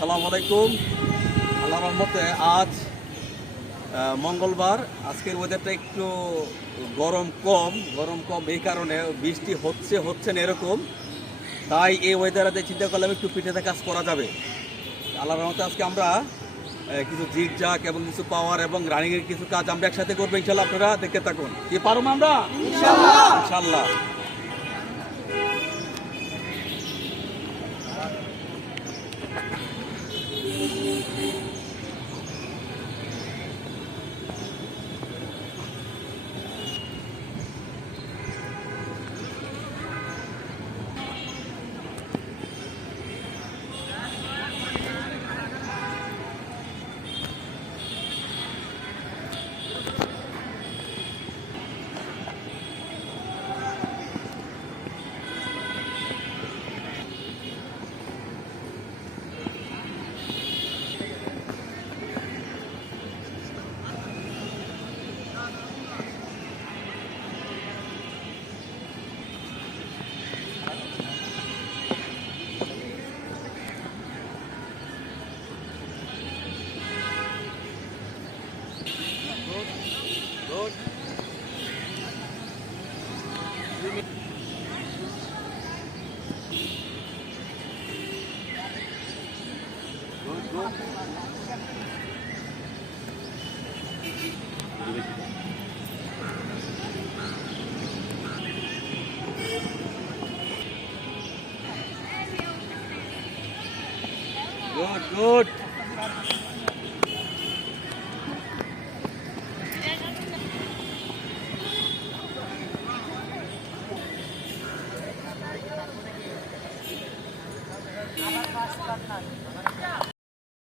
আসসালামু আলাইকুম। আল্লাহর রহমতে আজ মঙ্গলবার। আজকের ওয়েদারটা একটু গরম কম এই কারণে বৃষ্টি হচ্ছে না এরকম। তাই এই ওয়েদারে চিন্তা করলাম একটু পিঠেতে কাজ করা যাবে। আল্লাহর রহমতে আজকে আমরা কিছু জিগ জাক এবং কিছু পাওয়ার এবং রানিংয়ের কিছু কাজ আমরা একসাথে করবো ইনশাল্লাহ। আপনারা দেখতে থাকুন। কি পারবো আমরা ইনশাল্লাহ। Good. Good.